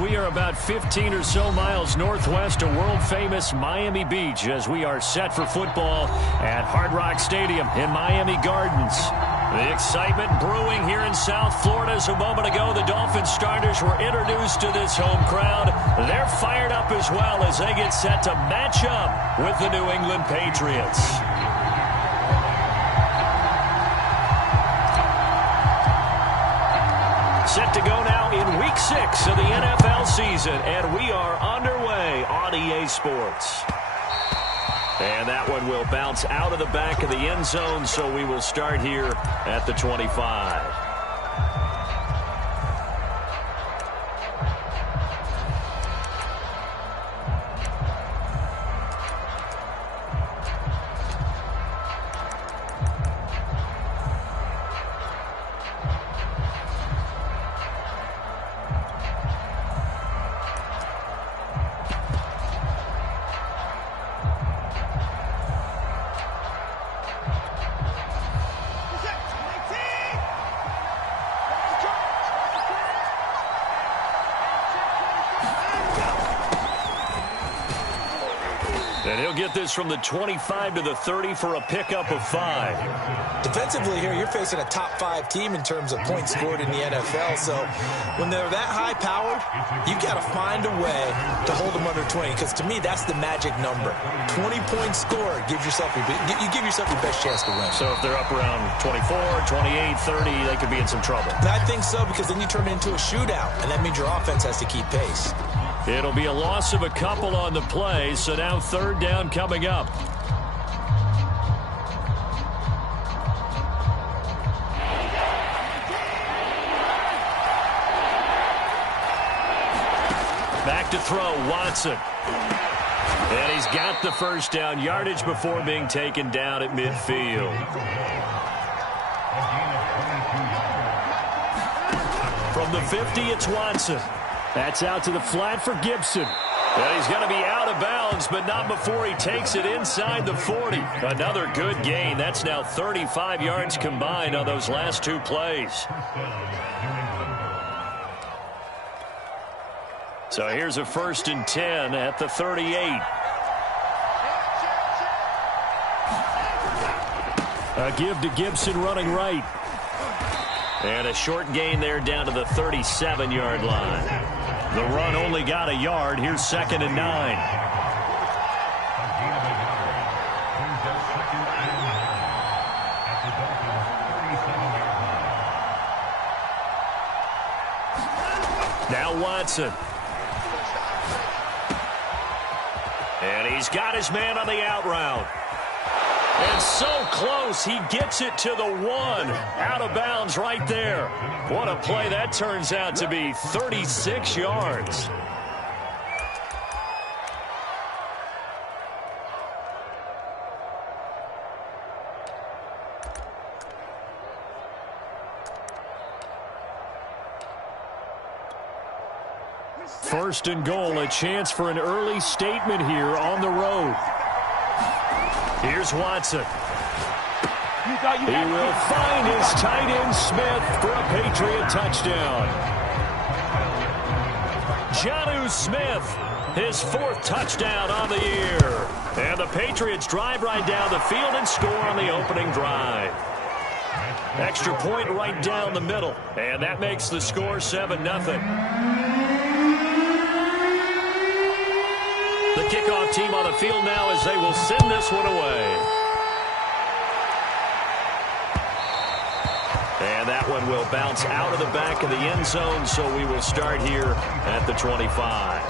We are about 15 or so miles northwest of world-famous Miami Beach as we are set for football at Hard Rock Stadium in Miami Gardens. The excitement brewing here in South Florida as a moment ago the Dolphins starters were introduced to this home crowd. They're fired up as well as they get set to match up with the New England Patriots. Set to go now in Week 6 of the NFL season, and we are underway on EA Sports. And that one will bounce out of the back of the end zone, so we will start here at the 25. And he'll get this from the 25 to the 30 for a pickup of 5. Defensively here, you're facing a top 5 team in terms of points scored in the NFL. So when they're that high-powered, you've got to find a way to hold them under 20. Because to me, that's the magic number. 20 points scored gives yourself you give yourself your best chance to win. So if they're up around 24, 28, 30, they could be in some trouble. And I think so, because then you turn it into a shootout, and that means your offense has to keep pace. It'll be a loss of a couple on the play, so now third down coming up. Back to throw, Watson. And he's got the first down yardage before being taken down at midfield. From the 50, it's Watson. That's out to the flat for Gibson. And he's going to be out of bounds, but not before he takes it inside the 40. Another good gain. That's now 35 yards combined on those last 2 plays. So here's a 1st and 10 at the 38. A give to Gibson running right. And a short gain there down to the 37-yard line. The run only got a yard. Here's 2nd and 9. Now Watson. And he's got his man on the out route. And so close, he gets it to the 1. Out of bounds right there. What a play that turns out to be. 36 yards. First and goal, a chance for an early statement here on the road. Here's Watson. He will find his tight end Smith for a Patriot touchdown. Jonnu Smith, his 4th touchdown on the year. And the Patriots drive right down the field and score on the opening drive. Extra point right down the middle. And that makes the score 7-0. The kickoff team on the field now as they will send this one away. And that one will bounce out of the back of the end zone, so we will start here at the 25.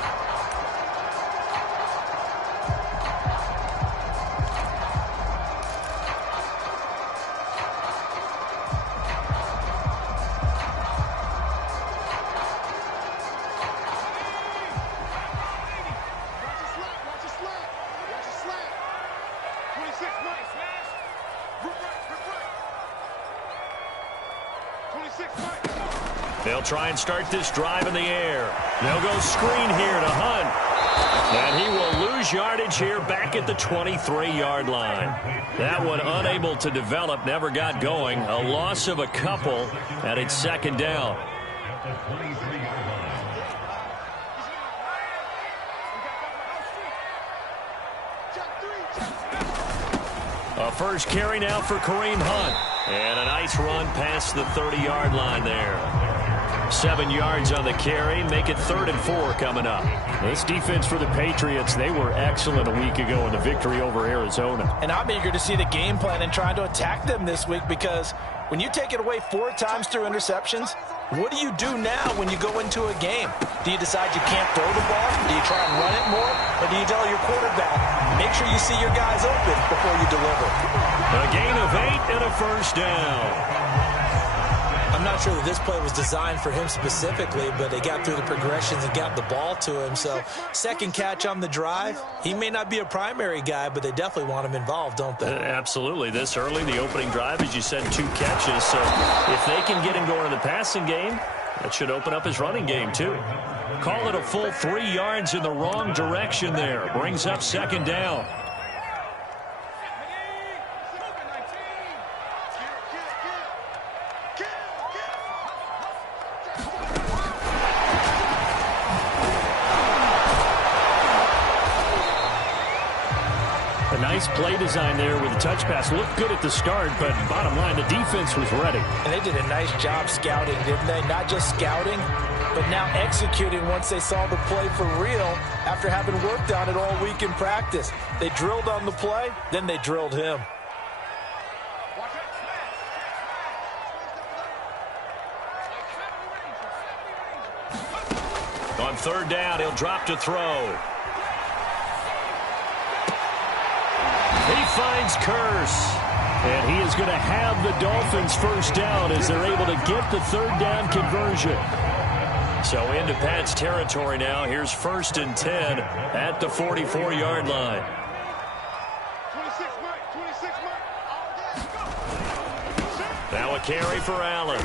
They'll try and start this drive in the air. They'll go screen here to Hunt. And he will lose yardage here back at the 23-yard line. That one unable to develop, never got going. A loss of a couple, and it's 2nd down. A first carry now for Kareem Hunt. And a nice run past the 30-yard line there. 7 yards on the carry. Make it 3rd and 4 coming up. This defense for the Patriots, they were excellent a week ago in the victory over Arizona. And I'm eager to see the game plan and trying to attack them this week, because when you take it away 4 times through interceptions, what do you do now when you go into a game? Do you decide you can't throw the ball? Do you try and run it more? Or do you tell your quarterback, make sure you see your guys open before you deliver? A gain of 8 and a first down. I'm not sure that this play was designed for him specifically, but they got through the progressions and got the ball to him. So second catch on the drive. He may not be a primary guy, but they definitely want him involved, don't they? Absolutely. This early, the opening drive, as you said, 2 catches. So if they can get him going in the passing game, that should open up his running game too. Call it a full 3 yards in the wrong direction there. Brings up second down. Nice play design there with the touch pass. Looked good at the start, but bottom line, the defense was ready. And they did a nice job scouting, didn't they? Not just scouting, but now executing once they saw the play for real after having worked on it all week in practice. They drilled on the play, then they drilled him. On 3rd down, he'll drop to throw. He finds Curse, and he is going to have the Dolphins first down as they're able to get the 3rd down conversion. So into Pat's territory now. Here's 1st and 10 at the 44-yard line. Now a carry for Allen.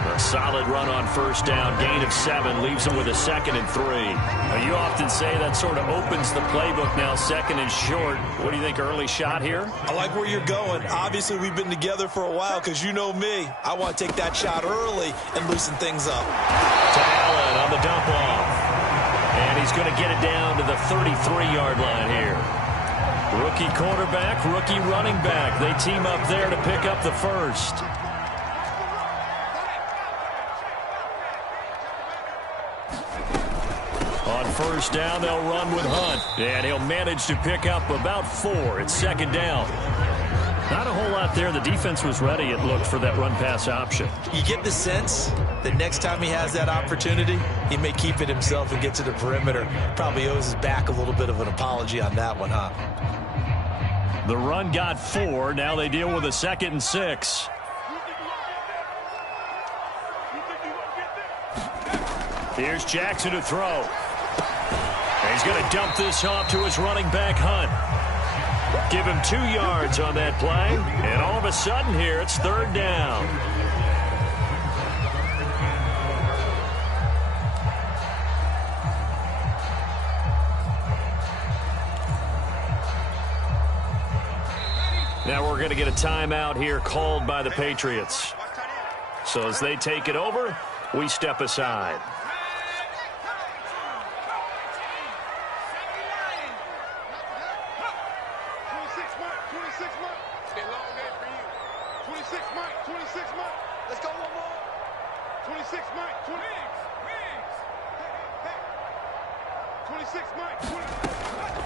A solid run on 1st down. Gain of 7 leaves him with a 2nd and 3. Now, you often say that sort of opens the playbook now, 2nd and short. What do you think, early shot here? I like where you're going. Obviously, we've been together for a while because you know me. I want to take that shot early and loosen things up. To Allen on the dump off. And he's going to get it down to the 33-yard line here. Rookie quarterback, rookie running back. They team up there to pick up the first. On 1st down, they'll run with Hunt. And he'll manage to pick up about 4. It's 2nd down. Not a whole lot there. The defense was ready, it looked, for that run-pass option. You get the sense that next time he has that opportunity, he may keep it himself and get to the perimeter. Probably owes his back a little bit of an apology on that one, huh? The run got 4. Now they deal with a 2nd and 6. Here's Jackson to throw. And he's going to dump this off to his running back, Hunt. Give him 2 yards on that play. And all of a sudden here, it's 3rd down. Now we're going to get a timeout here called by the Patriots. So as they take it over, we step aside.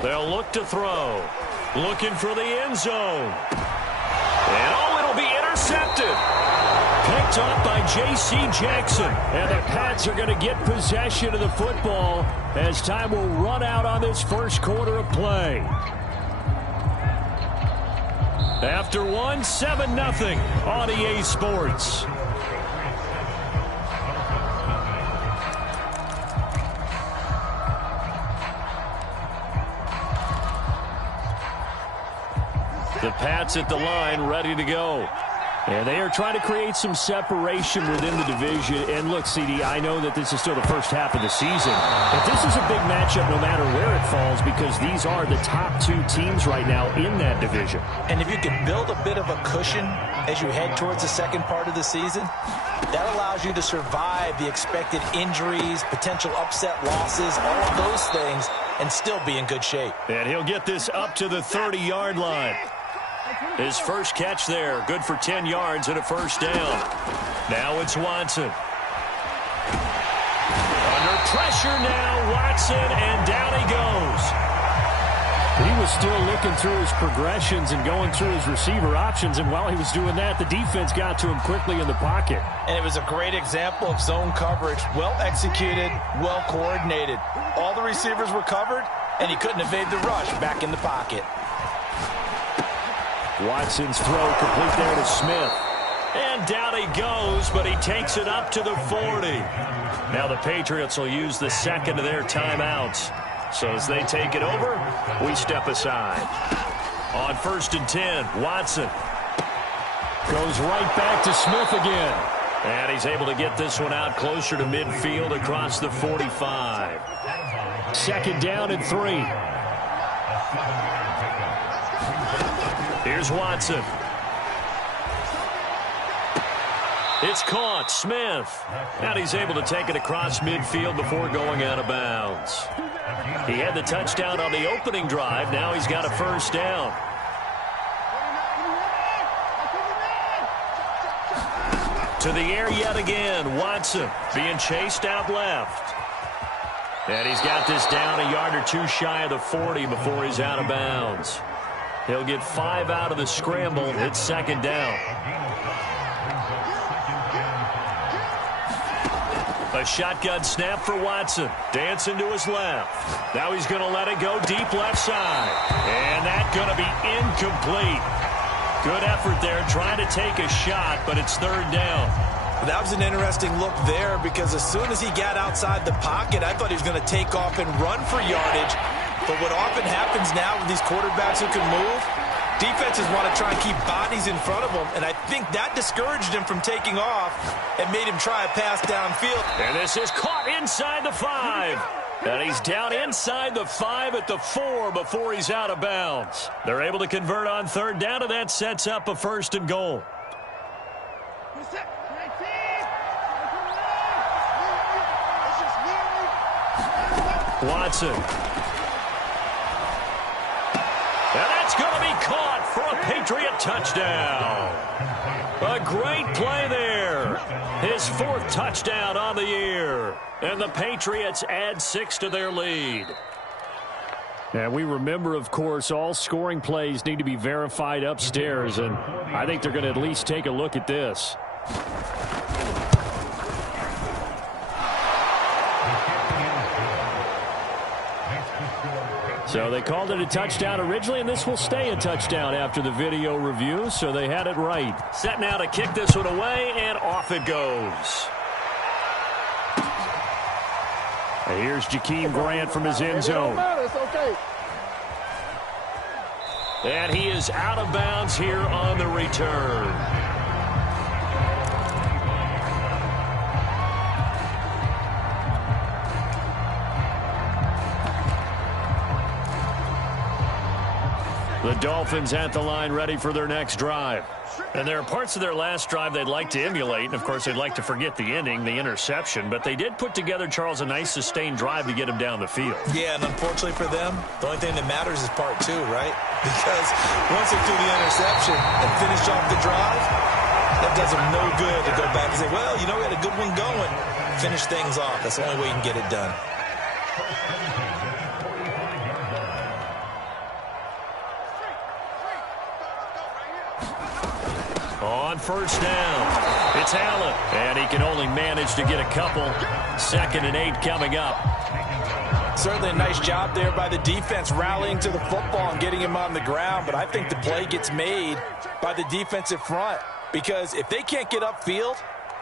They'll look to throw. Looking for the end zone. And oh, it'll be intercepted. Picked up by J.C. Jackson. And the Pats are going to get possession of the football as time will run out on this first quarter of play. After 7-0 on EA Sports. The Pats at the line, ready to go. And they are trying to create some separation within the division. And look, CD, I know that this is still the first half of the season, but this is a big matchup no matter where it falls, because these are the top 2 teams right now in that division. And if you can build a bit of a cushion as you head towards the second part of the season, that allows you to survive the expected injuries, potential upset losses, all of those things, and still be in good shape. And he'll get this up to the 30-yard line. His first catch there, good for 10 yards and a first down. Now it's Watson. Under pressure now, Watson, and down he goes. He was still looking through his progressions and going through his receiver options, and while he was doing that, the defense got to him quickly in the pocket. And it was a great example of zone coverage. Well executed, well coordinated. All the receivers were covered, and he couldn't evade the rush back in the pocket. Watson's throw complete there to Smith. And down he goes, but he takes it up to the 40. Now the Patriots will use the second of their timeouts. So as they take it over, we step aside. On 1st and 10, Watson goes right back to Smith again. And he's able to get this one out closer to midfield across the 45. 2nd down and 3. Here's Watson. It's caught. Smith. And he's able to take it across midfield before going out of bounds. He had the touchdown on the opening drive. Now he's got a first down. To the air yet again. Watson being chased out left. And he's got this down a yard or two shy of the 40 before he's out of bounds. He'll get 5 out of the scramble. It's 2nd down. A shotgun snap for Watson. Dancing to his left. Now he's going to let it go deep left side. And that's going to be incomplete. Good effort there trying to take a shot, but it's 3rd down. That was an interesting look there because as soon as he got outside the pocket, I thought he was going to take off and run for yardage. But what often happens now with these quarterbacks who can move, defenses want to try and keep bodies in front of them, and I think that discouraged him from taking off and made him try a pass downfield. And this is caught inside the 5. And he's down inside the 5 at the 4 before he's out of bounds. They're able to convert on 3rd down, and that sets up a 1st and goal. Watson. And that's going to be caught for a Patriot touchdown. A great play there. His 4th touchdown on the year. And the Patriots add 6 to their lead. And we remember, of course, all scoring plays need to be verified upstairs. And I think they're going to at least take a look at this. So they called it a touchdown originally, and this will stay a touchdown after the video review, so they had it right. Set now to kick this one away, and off it goes. And here's Jakeem Grant from his end zone. And he is out of bounds here on the return. The Dolphins at the line ready for their next drive. And there are parts of their last drive they'd like to emulate. And, of course, they'd like to forget the ending, the interception. But they did put together, Charles, a nice sustained drive to get him down the field. Yeah, and unfortunately for them, the only thing that matters is part 2, right? Because once they do the interception and finish off the drive, that does them no good to go back and say, well, you know, we had a good one going. Finish things off. That's the only way you can get it done. On 1st down, it's Allen. And he can only manage to get a couple. 2nd and 8 coming up. Certainly a nice job there by the defense rallying to the football and getting him on the ground. But I think the play gets made by the defensive front. Because if they can't get upfield,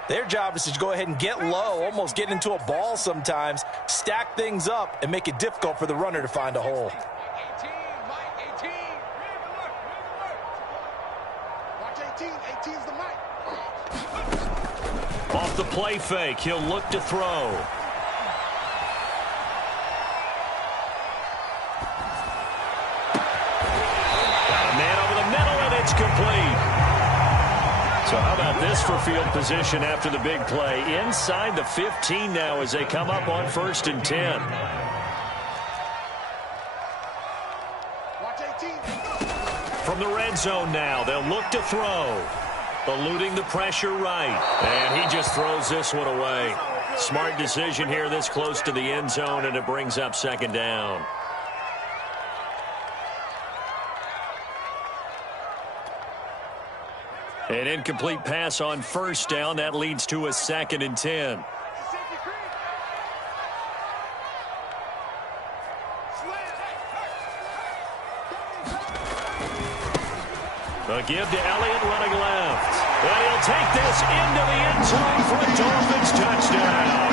their job is to go ahead and get low, almost get into a ball sometimes, stack things up, and make it difficult for the runner to find a hole. Off the play fake, he'll look to throw. Got a man over the middle, and it's complete. So how about this for field position after the big play? Inside the 15 now as they come up on 1st and 10. From the red zone now. They'll look to throw. Eluding the pressure right. And he just throws this one away. Smart decision here this close to the end zone, and it brings up second down. An incomplete pass on first down. That leads to a 2nd and 10. A give to Elliott running left. And he'll take this into the end zone for a Dolphins touchdown.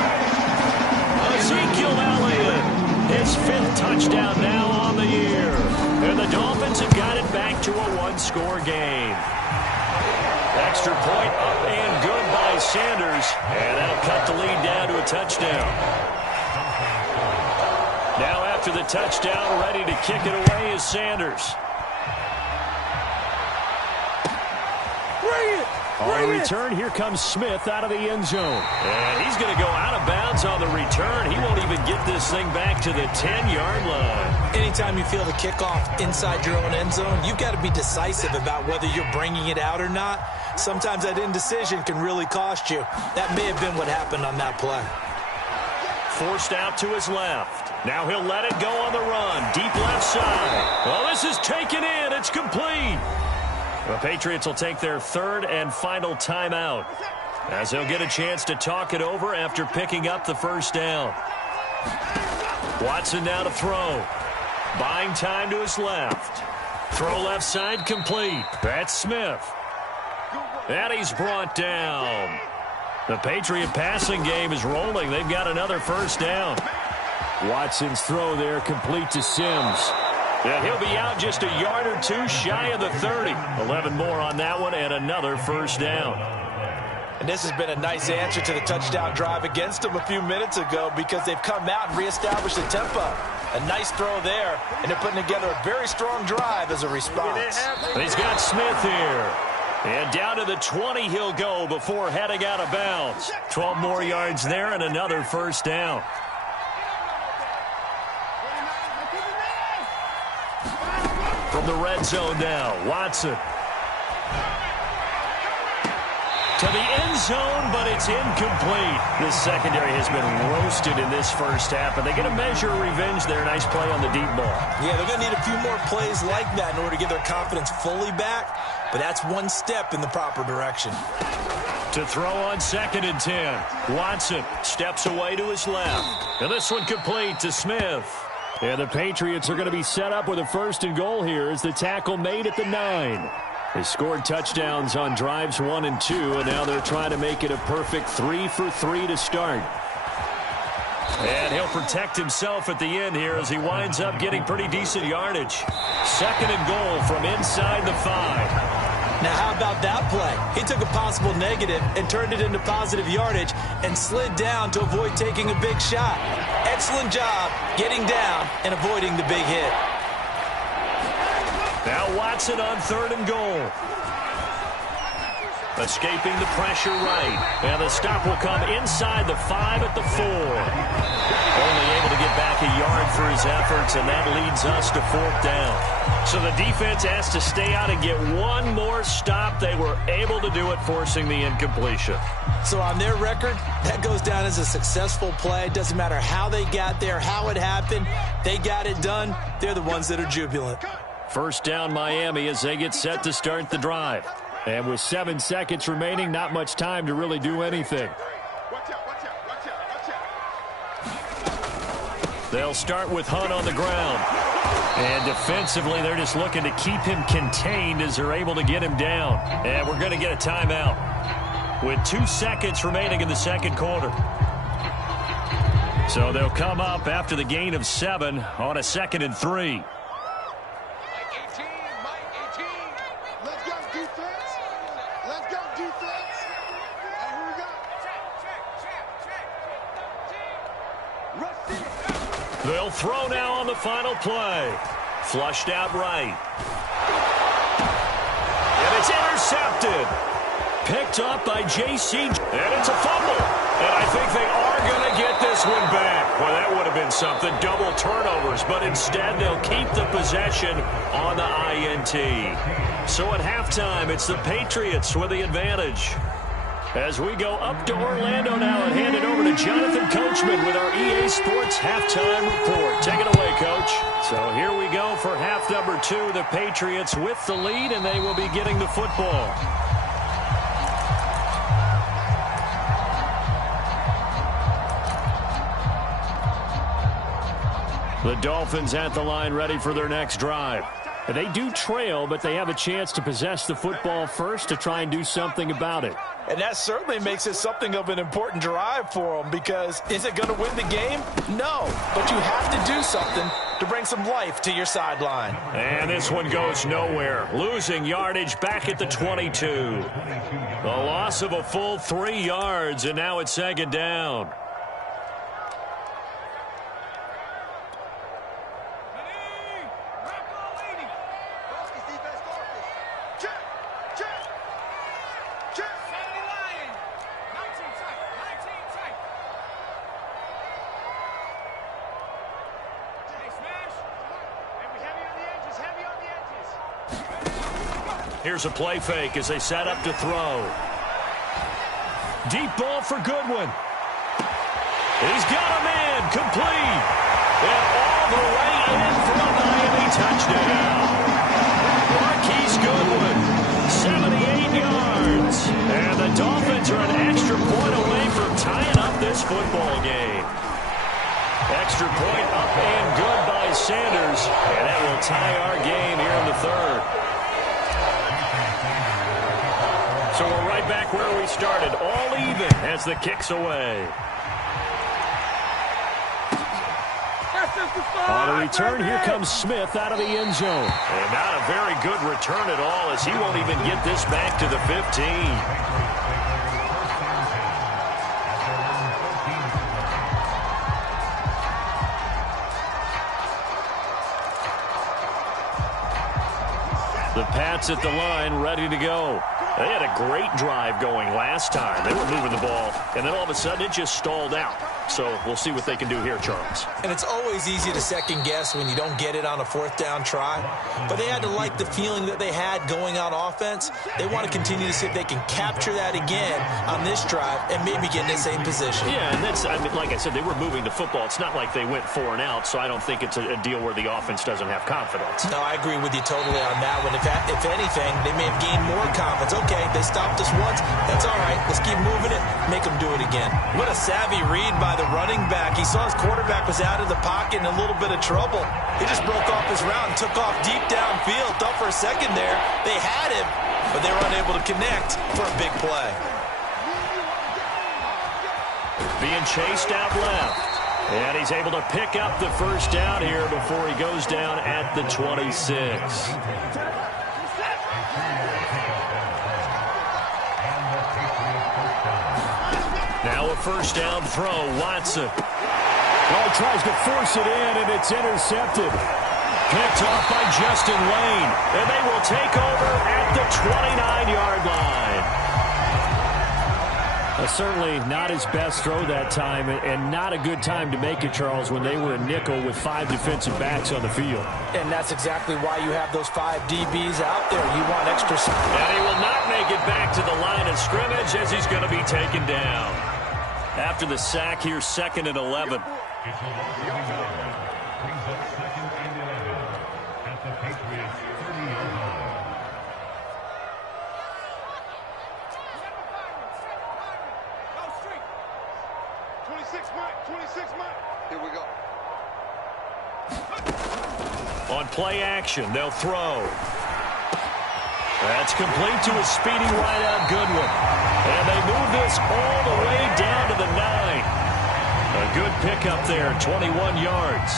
Ezekiel Elliott, his 5th touchdown now on the year. And the Dolphins have got it back to a 1-score game. Extra point up and good by Sanders. And that'll cut the lead down to a touchdown. Now after the touchdown, ready to kick it away is Sanders. On the return, here comes Smith out of the end zone. And he's going to go out of bounds on the return. He won't even get this thing back to the 10-yard line. Anytime you feel the kickoff inside your own end zone, you've got to be decisive about whether you're bringing it out or not. Sometimes that indecision can really cost you. That may have been what happened on that play. Forced out to his left. Now he'll let it go on the run. Deep left side. Well, this is taken in. It's complete. The Patriots will take their 3rd and final timeout as they'll get a chance to talk it over after picking up the first down. Watson now to throw. Buying time to his left. Throw left side complete. That's Smith. And he's brought down. The Patriot passing game is rolling. They've got another first down. Watson's throw there complete to Sims. And he'll be out just a yard or two shy of the 30. 11 more on that one and another first down. And this has been a nice answer to the touchdown drive against them a few minutes ago because they've come out and reestablished the tempo. A nice throw there, and they're putting together a very strong drive as a response. He's got Smith here. And down to the 20 he'll go before heading out of bounds. 12 more yards there and another first down. From the red zone now, Watson. To the end zone, but it's incomplete. This secondary has been roasted in this first half, but they get a measure of revenge there. Nice play on the deep ball. Yeah, they're going to need a few more plays like that in order to get their confidence fully back, but that's one step in the proper direction. To throw on 2nd and 10. Watson steps away to his left. And this one complete to Smith. And the Patriots are going to be set up with a 1st and goal here as the tackle made at the 9. They scored touchdowns on drives 1 and 2, and now they're trying to make it a perfect 3 for 3 to start. And he'll protect himself at the end here as he winds up getting pretty decent yardage. 2nd and goal from inside the 5. Now, how about that play? He took a possible negative and turned it into positive yardage and slid down to avoid taking a big shot. Excellent job getting down and avoiding the big hit. Now Watson on 3rd and goal. Escaping the pressure right. And the stop will come inside the 5 at the 4. Only able to get back a yard for his efforts, and that leads us to 4th down. So the defense has to stay out and get one more stop. They were able to do it, forcing the incompletion. So on their record, that goes down as a successful play. It doesn't matter how they got there, how it happened. They got it done. They're the ones that are jubilant. First down, Miami, as they get set to start the drive. And with 7 seconds remaining, not much time to really do anything. They'll start with Hunt on the ground. And defensively, they're just looking to keep him contained as they're able to get him down. And we're going to get a timeout with 2 seconds remaining in the second quarter. So they'll come up after the gain of 7 on a 2nd and 3. They'll throw now on the final play. Flushed out right. And it's intercepted. Picked up by J.C. And it's a fumble. And I think they are going to get this one back. Well, that would have been something. Double turnovers. But instead, they'll keep the possession on the INT. So at halftime, it's the Patriots with the advantage. As we go up to Orlando now and hand it over to Jonathan Coachman with our EA Sports halftime report. Take it away, Coach. So here we go for half number 2. The Patriots with the lead, and they will be getting the football. The Dolphins at the line ready for their next drive. They do trail, but they have a chance to possess the football first to try and do something about it. And that certainly makes it something of an important drive for them, because is it going to win the game? No, but you have to do something to bring some life to your sideline. And this one goes nowhere. Losing yardage back at the 22. The loss of a full 3 yards, and now it's second down. Here's a play fake as they set up to throw. Deep ball for Goodwin. He's got a man, complete. And all the way in for a Miami touchdown. Marquise Goodwin, 78 yards. And the Dolphins are an extra point away from tying up this football game. Extra point up and good by Sanders. And that will tie our game here in the third. So we're right back where we started, all even as the kick's away. On a return, here comes Smith out of the end zone. And not a very good return at all, as he won't even get this back to the 15. The Pats at the line, ready to go. They had a great drive going last time. They were moving the ball, and then all of a sudden it just stalled out. So we'll see what they can do here, Charles. And it's always easy to second guess when you don't get it on a 4th down try. But they had to like the feeling that they had going on offense. They want to continue to see if they can capture that again on this drive and maybe get in the same position. Yeah, and that's, I mean, like I said, they were moving the football. It's not like they went 4 and out, so I don't think it's a deal where the offense doesn't have confidence. No, I agree with you totally on that one. If anything, they may have gained more confidence. Okay, they stopped us once. That's all right. Let's keep moving it. Make them do it again. What a savvy read by the running back. He saw his quarterback was out of the pocket in a little bit of trouble. He just broke off his route and took off deep downfield. Thought for a second there they had him, but they were unable to connect for a big play. Being chased out left. And he's able to pick up the first down here before he goes down at the 26. Now a first down throw, Watson. Well, he tries to force it in, and it's intercepted. Picked off by Justin Lane, and they will take over at the 29-yard line. Certainly not his best throw that time, and not a good time to make it, Charles, when they were a nickel with 5 defensive backs on the field. And that's exactly why you have those 5 DBs out there. You want extra speed. And he will not make it back to the line of scrimmage as he's going to be taken down. After the sack here, 2nd and 11. On play action, they'll throw. That's complete to a speedy wideout Goodwin. And they move this all the way down to the 9. A good pickup there, 21 yards.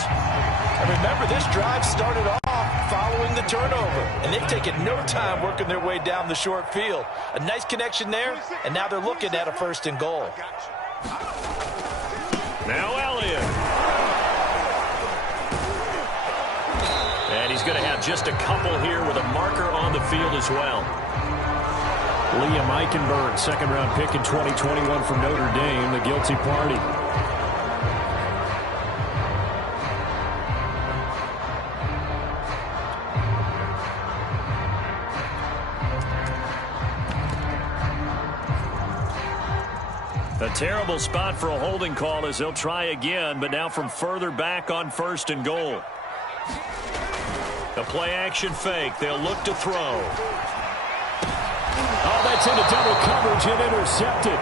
And remember, this drive started off following the turnover, and they've taken no time working their way down the short field. A nice connection there, and now they're looking at a 1st and goal. Now Elliott. And he's going to have just a couple here with a marker on the field as well. Liam Eichenberg, second-round pick in 2021 from Notre Dame, the guilty party. A terrible spot for a holding call as they'll try again, but now from further back on 1st and goal. The play-action fake. They'll look to throw. Oh, that's into double coverage and intercepted.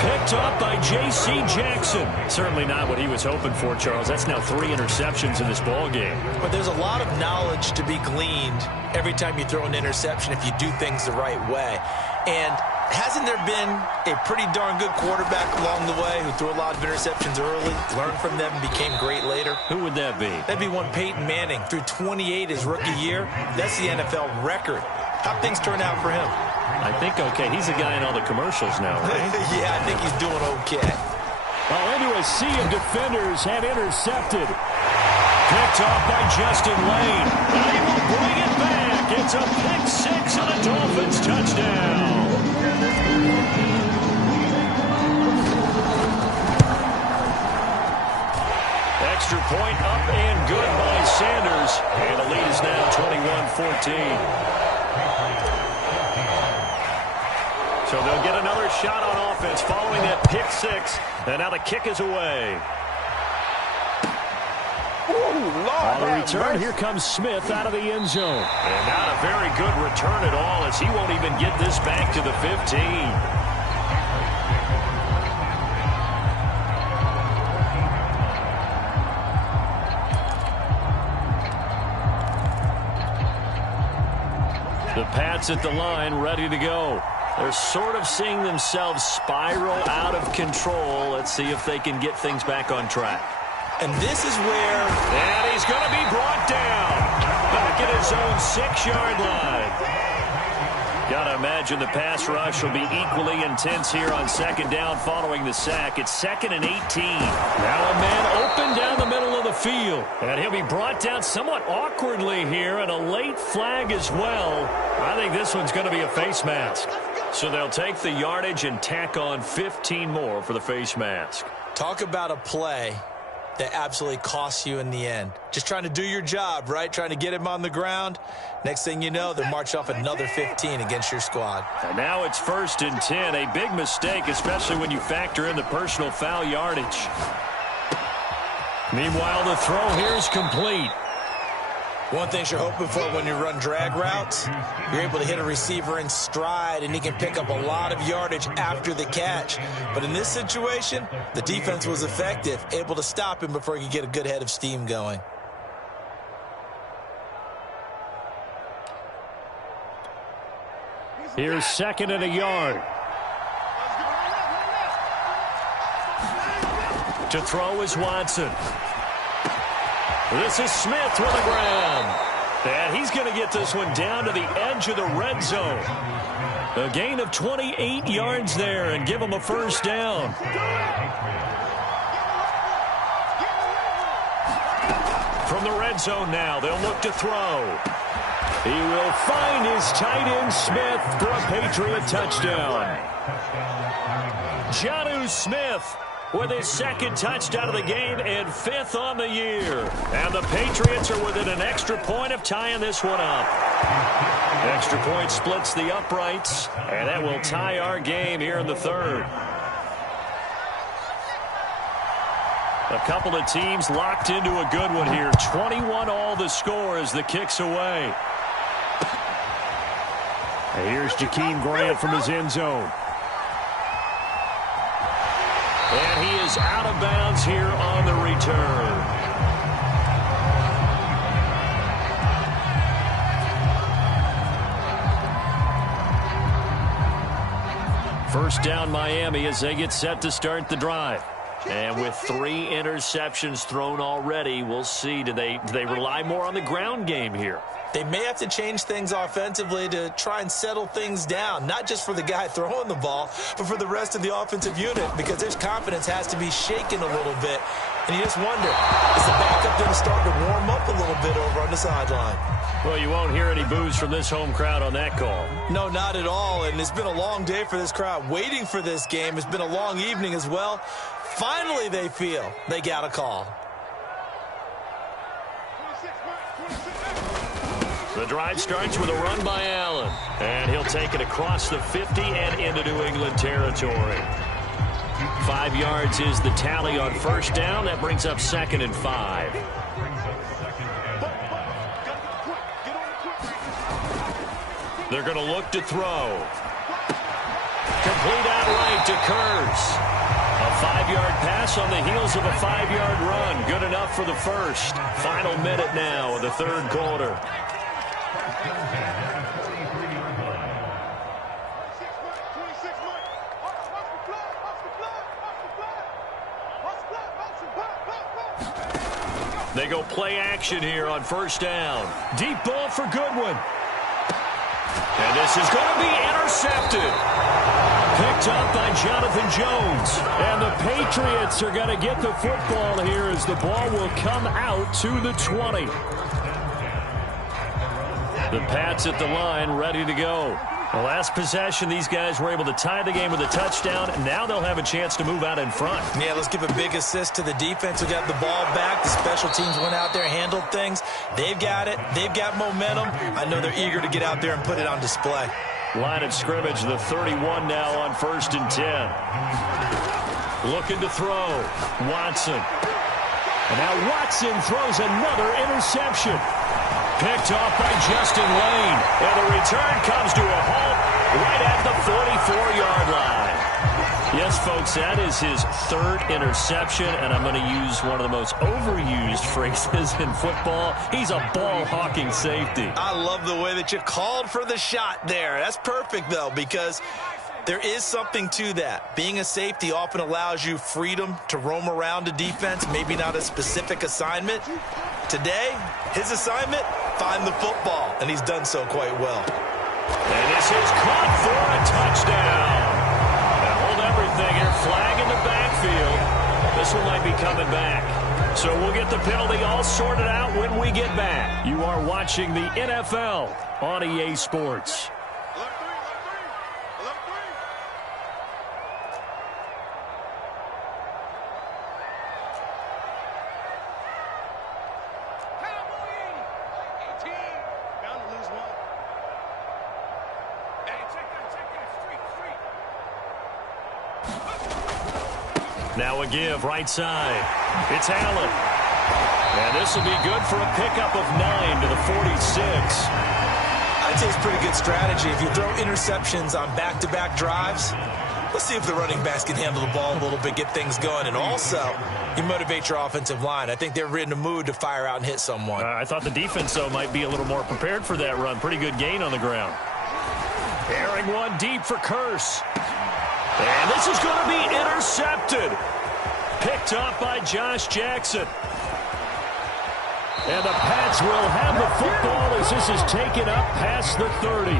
Picked up by J.C. Jackson. Certainly not what he was hoping for, Charles. That's now 3 interceptions in this ball game. But there's a lot of knowledge to be gleaned every time you throw an interception if you do things the right way. And hasn't there been a pretty darn good quarterback along the way who threw a lot of interceptions early, learned from them, and became great later? Who would that be? That'd be one Peyton Manning. Threw 28 his rookie year. That's the NFL record. How'd things turn out for him? I think okay. He's a guy in all the commercials now, right? Yeah, I think he's doing okay. Oh, into a sea of defenders and intercepted. Picked off by Justin Lane. And he will bring it back. It's a pick 6 and a Dolphins touchdown. Extra point up and good by Sanders. And the lead is now 21-14. So they'll get another shot on offense following that pick 6. And now the kick is away. On the return, here comes Smith out of the end zone. And not a very good return at all as he won't even get this back to the 15. The Pats at the line, ready to go. They're sort of seeing themselves spiral out of control. Let's see if they can get things back on track. And this is where... And he's going to be brought down. Back at his own 6-yard line. Got to imagine the pass rush will be equally intense here on 2nd down following the sack. It's 2nd and 18. Now a man open down the middle of the field. And he'll be brought down somewhat awkwardly here, and a late flag as well. I think this one's going to be a face mask. So they'll take the yardage and tack on 15 more for the face mask. Talk about a play that absolutely costs you in the end. Just trying to do your job, right? Trying to get him on the ground. Next thing you know, they'll march off another 15 against your squad. And now it's 1st and 10. A big mistake, especially when you factor in the personal foul yardage. Meanwhile, the throw here is complete. One thing you're hoping for when you run drag routes, you're able to hit a receiver in stride, and he can pick up a lot of yardage after the catch. But in this situation, the defense was effective, able to stop him before he could get a good head of steam going. Here's 2nd and a yard. To throw is Watson. This is Smith with the ground. And he's going to get this one down to the edge of the red zone. A gain of 28 yards there and give him a 1st down. From the red zone now, they'll look to throw. He will find his tight end Smith for a Patriot touchdown. Jonnu Smith with his 2nd touchdown of the game and 5th on the year. And the Patriots are within an extra point of tying this one up. Extra point splits the uprights, and that will tie our game here in the 3rd. A couple of teams locked into a good one here. 21-all the score as the kick's away. And here's Jakeem Grant from his end zone. And he is out of bounds here on the return. First down Miami as they get set to start the drive. And with 3 interceptions thrown already, we'll see. Do they rely more on the ground game here? They may have to change things offensively to try and settle things down, not just for the guy throwing the ball, but for the rest of the offensive unit, because their confidence has to be shaken a little bit. And you just wonder, is the backup going to start to warm up a little bit over on the sideline? Well, you won't hear any boos from this home crowd on that call. No, not at all. And it's been a long day for this crowd waiting for this game. It's been a long evening as well. Finally, they feel they got a call. The drive starts with a run by Allen. And he'll take it across the 50 and into New England territory. 5 yards is the tally on first down. That brings up 2nd and 5. They're going to look to throw. Complete outright to Kurz. A 5-yard pass on the heels of a 5-yard run. Good enough for the first. Final minute now of the third quarter. They go play action here on first down. Deep ball for Goodwin. And this is going to be intercepted. Picked up by Jonathan Jones. And the Patriots are going to get the football here as the ball will come out to the 20. The Pats at the line ready to go. The last possession, these guys were able to tie the game with a touchdown. And now they'll have a chance to move out in front. Yeah, let's give a big assist to the defense who got the ball back. The special teams went out there, handled things. They've got it. They've got momentum. I know they're eager to get out there and put it on display. Line of scrimmage, the 31 now on 1st and 10. Looking to throw. Watson. And now Watson throws another interception. Picked off by Justin Lane. And the return comes to a halt right at the 44-yard line. Yes, folks, that is his 3rd interception, and I'm going to use one of the most overused phrases in football. He's a ball-hawking safety. I love the way that you called for the shot there. That's perfect, though, because there is something to that. Being a safety often allows you freedom to roam around a defense, maybe not a specific assignment. Today, his assignment, find the football, and he's done so quite well. And this is caught for a touchdown. Now hold everything here. Flag in the backfield. This one might be coming back. So we'll get the penalty all sorted out when we get back. You are watching the NFL on EA Sports. Now a give, right side. It's Allen. And this will be good for a pickup of 9 to the 46. I'd say it's pretty good strategy. If you throw interceptions on back-to-back drives, let's see if the running backs can handle the ball a little bit, get things going. And also, you motivate your offensive line. I think they're in the mood to fire out and hit someone. I thought the defense, though, might be a little more prepared for that run. Pretty good gain on the ground. Airing one deep for Kurz. And this is going to be intercepted. Picked up by Josh Jackson. And the Pats will have the football as this is taken up past the 30.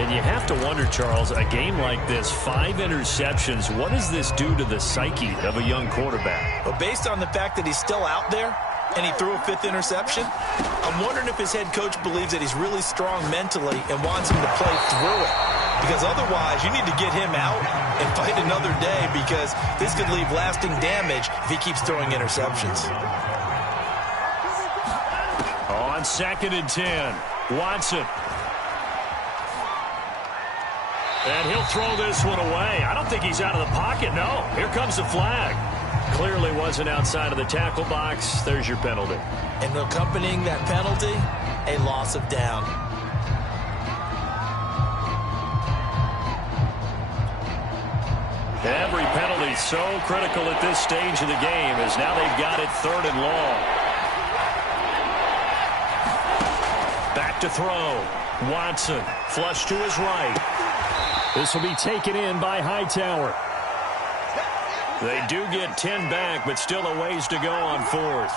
And you have to wonder, Charles, a game like this, 5 interceptions, what does this do to the psyche of a young quarterback? Well, based on the fact that he's still out there and he threw a 5th interception, I'm wondering if his head coach believes that he's really strong mentally and wants him to play through it. Because otherwise, you need to get him out and fight another day, because this could leave lasting damage if he keeps throwing interceptions. On 2nd and 10, Watson. And he'll throw this one away. I don't think he's out of the pocket, no. Here comes the flag. Clearly wasn't outside of the tackle box. There's your penalty. And accompanying that penalty, a loss of down. Every penalty so critical at this stage of the game, as now they've got it 3rd and long. Back to throw. Watson, flush to his right. This will be taken in by Hightower. They do get 10 back, but still a ways to go on 4th.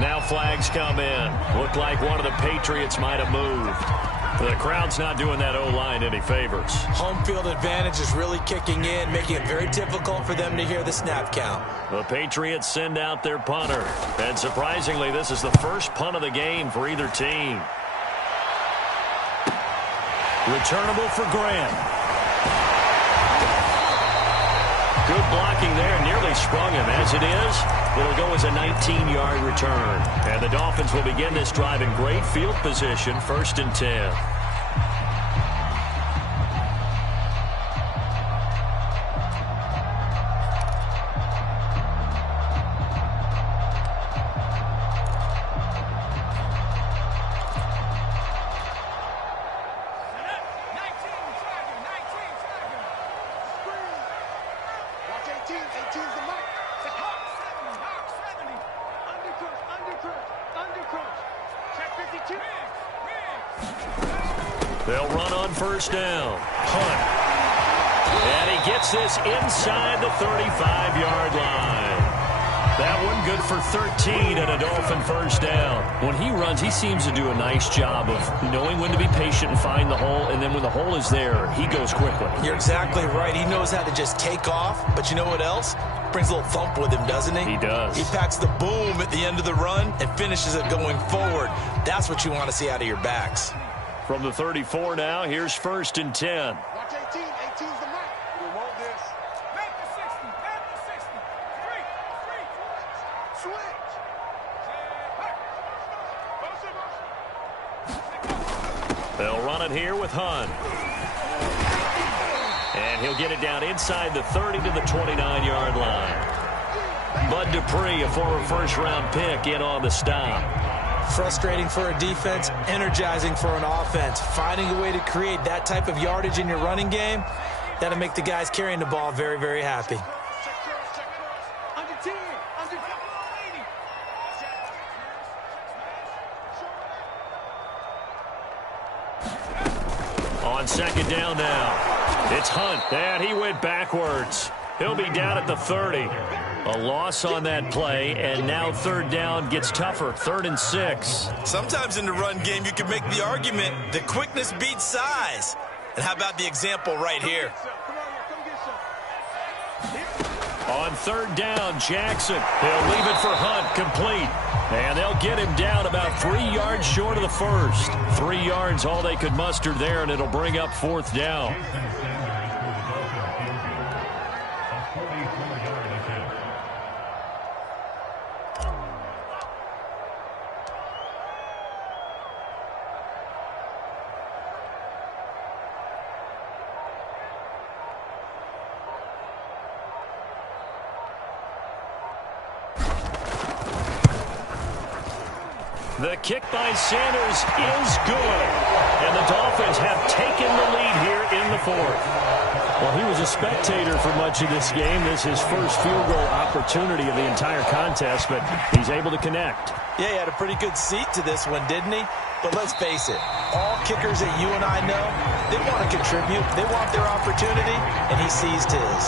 Now flags come in. Looked like one of the Patriots might have moved. The crowd's not doing that O-line any favors. Home field advantage is really kicking in, making it very difficult for them to hear the snap count. The Patriots send out their punter. And surprisingly, this is the first punt of the game for either team. Returnable for Grant. Good blocking there. Nearly sprung him. As it is, it'll go as a 19-yard return. And the Dolphins will begin this drive in great field position, 1st and 10. They'll run on 1st down. Hunt. And he gets this inside the 35-yard line. That one good for 13 and a Dolphin 1st down. When he runs, he seems to do a nice job of knowing when to be patient and find the hole, and then when the hole is there, he goes quickly. You're exactly right. He knows how to just take off, but you know what else? Brings a little thump with him, doesn't he? He does. He packs the boom at the end of the run and finishes it going forward. That's what you want to see out of your backs. From the 34 now, here's 1st and 10. Watch 18. 18's the mark. We want this. Back to 60. Back to 60. Switch. They'll run it here with Hunt. And he'll get it down inside the 30 to the 29-yard line. Bud Dupree, a former 1st-round pick, in on the stop. Frustrating for a defense, energizing for an offense. Finding a way to create that type of yardage in your running game, that'll make the guys carrying the ball very, very happy. Under 10. Under 80. On 2nd down now, it's Hunt, and he went backwards. He'll be down at the 30. A loss on that play, and now 3rd down gets tougher, 3rd and 6. Sometimes in the run game, you can make the argument that quickness beats size. And how about the example right here? On 3rd down, Jackson. He'll leave it for Hunt, complete. And they'll get him down about 3 yards short of the 1st. 3 yards, all they could muster there, and it'll bring up 4th down. The kick by Sanders is good. And the Dolphins have taken the lead here in the 4th. Well, he was a spectator for much of this game. This is his first field goal opportunity of the entire contest, but he's able to connect. Yeah, he had a pretty good seat to this one, didn't he? But let's face it, all kickers that you and I know, they want to contribute. They want their opportunity, and he seized his.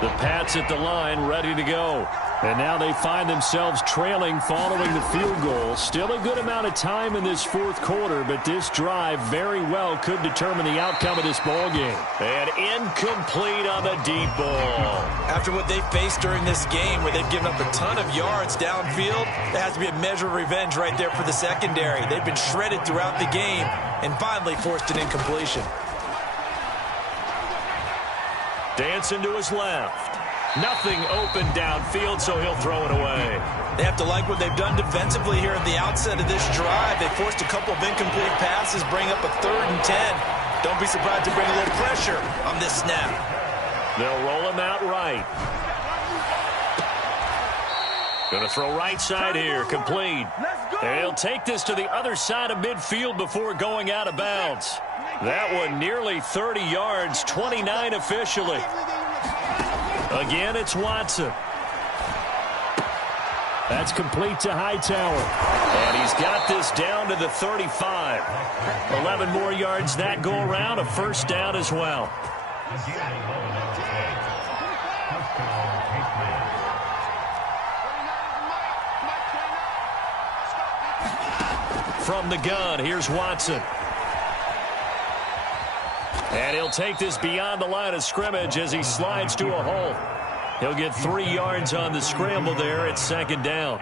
The Pats at the line, ready to go. And now they find themselves trailing following the field goal. Still a good amount of time in this 4th quarter, but this drive very well could determine the outcome of this ball game. And incomplete on the deep ball. After what they faced during this game, where they've given up a ton of yards downfield, there has to be a measure of revenge right there for the secondary. They've been shredded throughout the game and finally forced an incompletion. Dancing to his left. Nothing open downfield, so he'll throw it away. They have to like what they've done defensively here at the outset of this drive. They forced a couple of incomplete passes, bring up a 3rd and 10. Don't be surprised to bring a little pressure on this snap. They'll roll him out right. Going to throw right side here, complete. And he'll take this to the other side of midfield before going out of bounds. That one nearly 30 yards, 29 officially. Again, it's Watson. That's complete to Hightower. And he's got this down to the 35. 11 more yards that go around, a first down as well. From the gun, here's Watson. And he'll take this beyond the line of scrimmage as he slides to a hole. He'll get 3 yards on the scramble there at second down.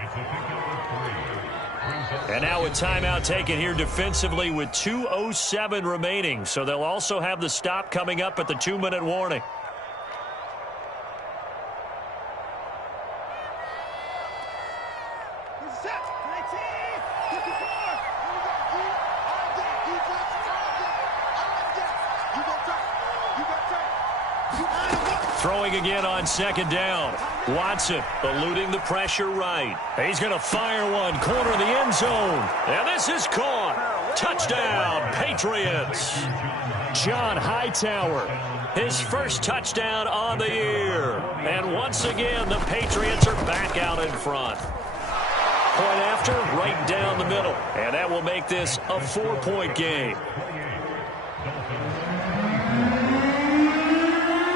And now a timeout taken here defensively with 2:07 remaining. So they'll also have the stop coming up at the 2-minute warning. Throwing again on second down. Watson eluding the pressure right. He's going to fire one, corner of the end zone. And this is caught. Touchdown, Patriots. John Hightower, his first touchdown on the year. And once again, the Patriots are back out in front. Point after, right down the middle. And that will make this a 4-point game.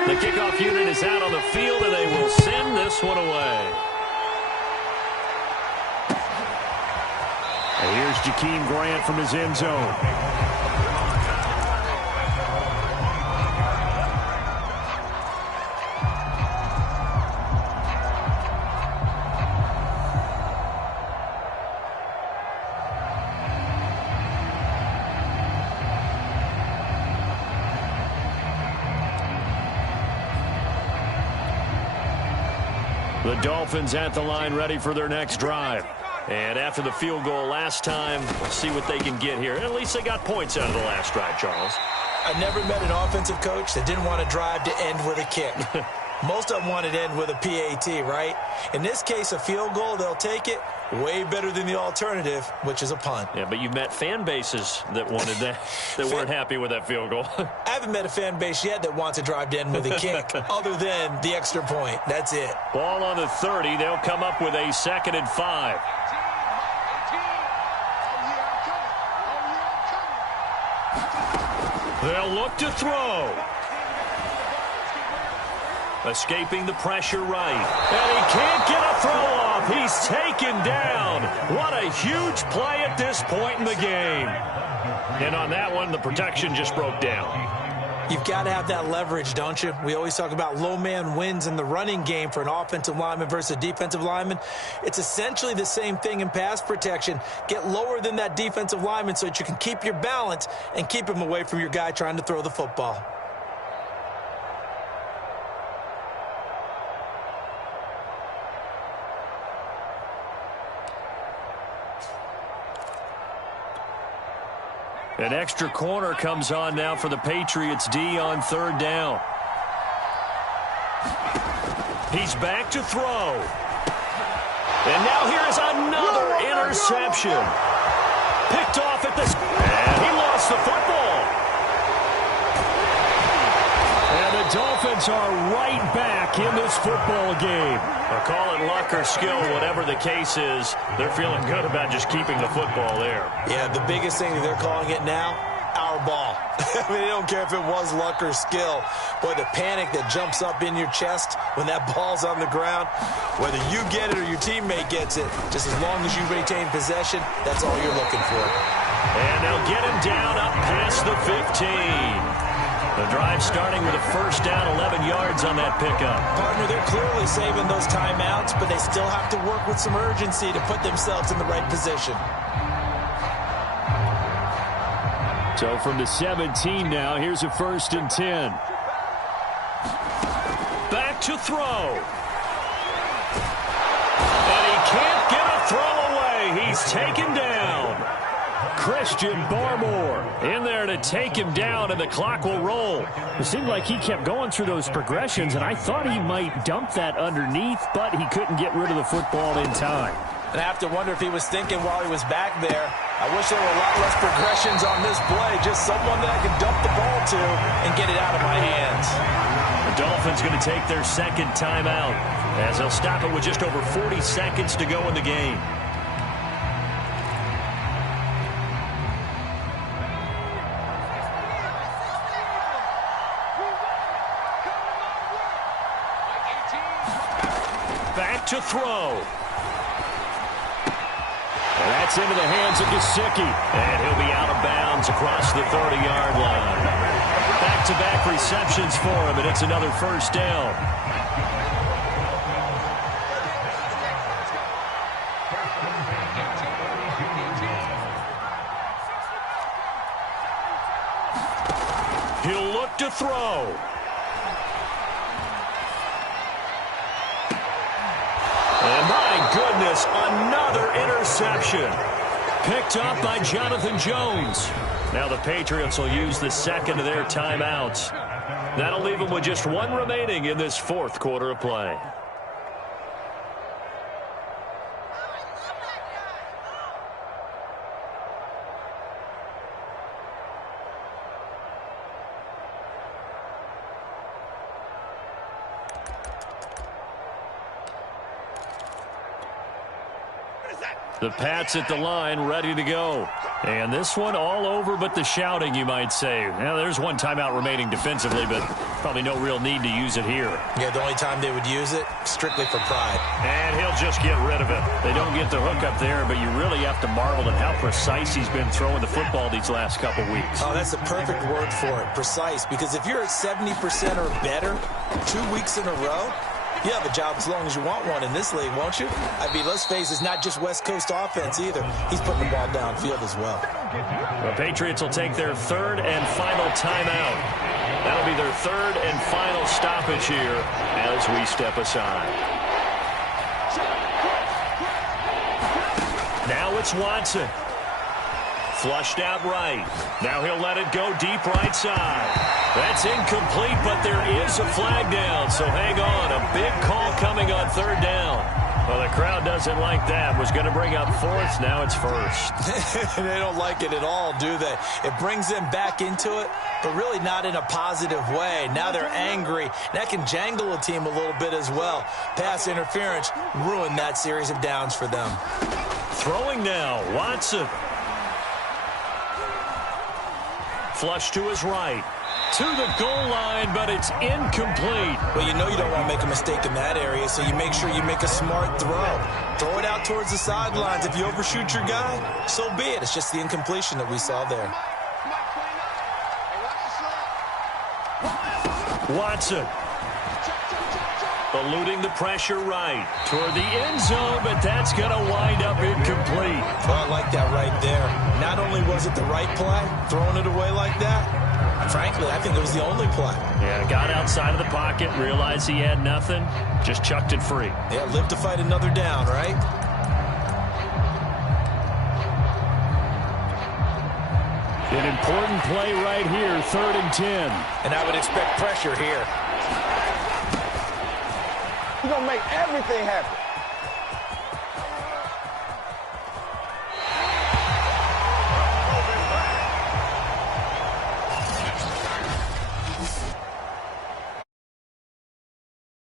The kickoff unit is out on the field, and they will send this one away. And here's Jakeem Grant from his end zone. The Dolphins at the line ready for their next drive. And after the field goal last time, we'll see what they can get here. At least they got points out of the last drive, Charles. I never met an offensive coach that didn't want to drive to end with a kick. Most of them wanted to end with a PAT, right? In this case, a field goal, they'll take it. Way better than the alternative, which is a punt. Yeah, but you've met fan bases that wanted that, that weren't happy with that field goal. I haven't met a fan base yet that wants to drive to end with a kick, other than the extra point. That's it. Ball on the 30. They'll come up with a 2nd and 5. They'll look to throw. Escaping the pressure right. And he can't get a throw off. He's taken down. What a huge play at this point in the game. And on that one, the protection just broke down. You've got to have that leverage, don't you? We always talk about low man wins in the running game for an offensive lineman versus a defensive lineman. It's essentially the same thing in pass protection. Get lower than that defensive lineman so that you can keep your balance and keep him away from your guy trying to throw the football. An extra corner comes on now for the Patriots D on 3rd down. He's back to throw. And now here is another interception. Picked off at the... And he lost the football. And the Dolphins are right back in this football game. I'll call it luck or skill, whatever the case is. They're feeling good about just keeping the football there. Yeah, the biggest thing that they're calling it now, our ball. I mean, they don't care if it was luck or skill. Boy, the panic that jumps up in your chest when that ball's on the ground, whether you get it or your teammate gets it, just as long as you retain possession, that's all you're looking for. And they'll get him down up past the 15. The drive starting with a first down, 11 yards on that pickup. Partner, they're clearly saving those timeouts, but they still have to work with some urgency to put themselves in the right position. So from the 17 now, here's a 1st and 10. Back to throw. And he can't get a throw away. He's taken down. Christian Barmore in there to take him down, and the clock will roll. It seemed like he kept going through those progressions, and I thought he might dump that underneath, but he couldn't get rid of the football in time. And I have to wonder if he was thinking while he was back there, I wish there were a lot less progressions on this play, just someone that I could dump the ball to and get it out of my hands. The Dolphins going to take their 2nd timeout as they'll stop it with just over 40 seconds to go in the game. look to throw. And that's into the hands of Gesicki. And he'll be out of bounds across the 30-yard line. Back-to-back receptions for him, and it's another first down. He'll look to throw. And my goodness, another interception. Picked up by Jonathan Jones. Now the Patriots will use the second of their timeouts. That'll leave them with just one remaining in this fourth quarter of play. The Pats at the line, ready to go. And this one all over but the shouting, you might say. Now, there's one timeout remaining defensively, but probably no real need to use it here. Yeah, the only time they would use it, strictly for pride. And he'll just get rid of it. They don't get the hook up there, but you really have to marvel at how precise he's been throwing the football these last couple weeks. Oh, that's the perfect word for it, precise. Because if you're at 70% or better 2 weeks in a row, you have a job as long as you want one in this league, won't you? I mean, let's face it, it's not just West Coast offense either. He's putting the ball downfield as well. The Patriots will take their third and final timeout. That'll be their third and final stoppage here as we step aside. Now it's Watson. Flushed out right. Now he'll let it go deep right side. That's incomplete, but there is a flag down, so hang on. A big call coming on third down. Well, the crowd doesn't like that. Was going to bring up fourth. Now it's first. They don't like it at all, do they? It brings them back into it, but really not in a positive way. Now they're angry. That can jangle a team a little bit as well. Pass interference ruined that series of downs for them. Throwing now, Watson. Flush to his right. To the goal line, but it's incomplete. Well, you know you don't want to make a mistake in that area, so you make sure you make a smart throw. Throw it out towards the sidelines. If you overshoot your guy, so be it. It's just the incompletion that we saw there. Watson. Eluding the pressure right. Toward the end zone, but that's going to wind up incomplete. Well, I like that right there. Not only was it the right play, throwing it away like that, frankly, I think it was the only play. Yeah, got outside of the pocket, realized he had nothing, just chucked it free. Yeah, live to fight another down, right? An important play right here, 3rd and 10. And I would expect pressure here. You're going to make everything happen.